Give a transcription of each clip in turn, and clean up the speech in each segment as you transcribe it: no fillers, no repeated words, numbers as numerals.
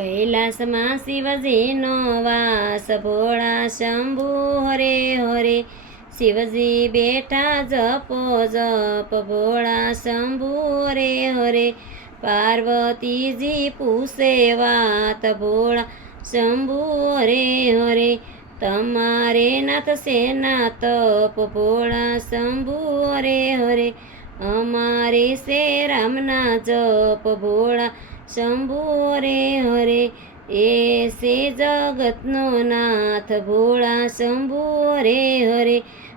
કૈલાસમાં શિવજીનો વાસ ભોળા શંભુ હરે હરે શિવજી બેઠા જપો જપ ભોળા શંભુ હરે હરે પાર્વતીજી પૂછે વાત ભોળા શંભુ હરે હરે તમારે નાથ સેના તપ ભોળા શંભુ હરે હરે અમારે સે રામના જપ ભોળા શંભુ હરે હરે એ સે જગતનો નાથ ભોળા શંભુ હરે હરે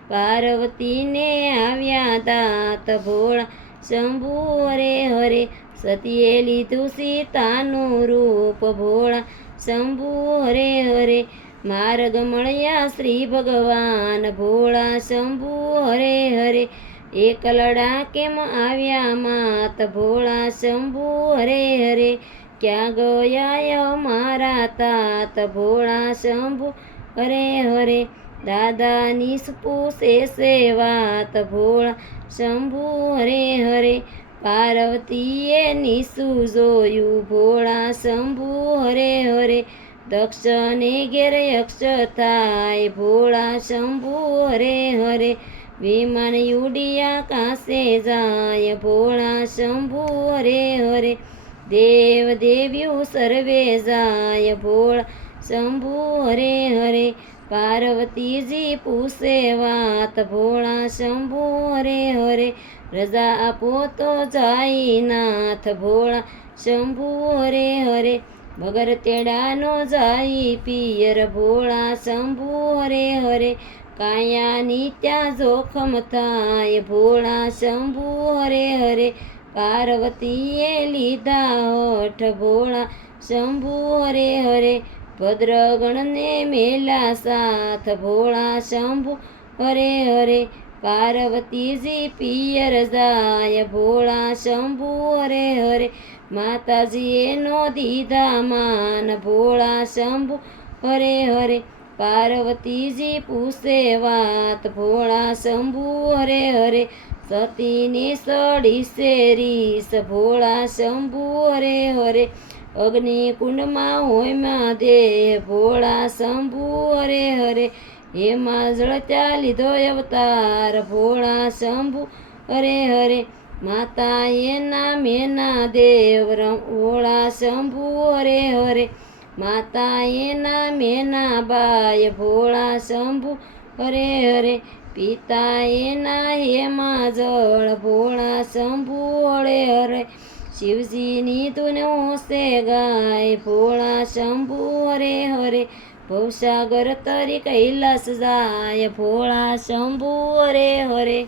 પાર્વતીને આવ્યા દાત ભોળા શંભુ હરે હરે સતીએ લીધું સીતાનું રૂપ ભોળા શંભુ હરે હરે માર્ગ મળ્યા શ્રી ભગવાન ભોળા શંભુ હરે હરે એકલડા કેમ આવ્યા માત ભોળા શંભુ હરે હરે ક્યાં ગયા મારા તાત ભોળા શંભુ હરે હરે દાદાની પૂછે છે વાત ભોળા શંભુ હરે હરે પાર્વતીએ નીસું જોયું ભોળા શંભુ હરે હરે દક્ષને ઘેર યક્ષ થાય ભોળા શંભુ હરે હરે વિમાન ઉડિયા કાશે જાય ભોળા શંભુ હરે હરે દેવ દેવ્યું સર્વે જાય ભોળા શંભુ હરે હરે પાર્વતીજી પૂછે વાત ભોળા શંભુ હરે હરે રજા આપો તો જાય નાથ ભોળા શંભુ હરે હરે વગર તેડાનો જાય પિયર ભોળા શંભુ હરે હરે કાયાની ત્યાં જોખમ થાય ભોળા શંભુ હરે હરે પાર્વતીએ લીધા હોઠ ભોળા શંભુ હરે હરે ભદ્રગણને મેલા સાથ ભોળા શંભુ હરે હરે પાર્વતીજી પિયર જાય ભોળા શંભુ હરે હરે માતાજીએ નો દીધા માન ભોળા શંભુ હરે હરે પાર્વતીજી પૂછે વાત ભોળા શંભુ હરે હરે સતીની સડી શેરીસ ભોળા શંભુ હરે હરે અગ્નિકુંડમાં હોયમાં દેહ ભોળા શંભુ હરે હરે એમાં જળત્યા લીધો અવતાર ભોળા શંભુ હરે હરે માતા એના મેના દેવ ભોળા શંભુ હરે હરે માતા એના મેના બાય ભોળા શંભુ હરે હરે પિતા એના હેમાં જળ ભોળા શંભુ હરે હરે શિવજીની તુને હોશે ગાય ભોળા શંભુ હરે હરે ભવસાગર તરી કૈલાસ જાય ભોળા શંભુ હરે હરે।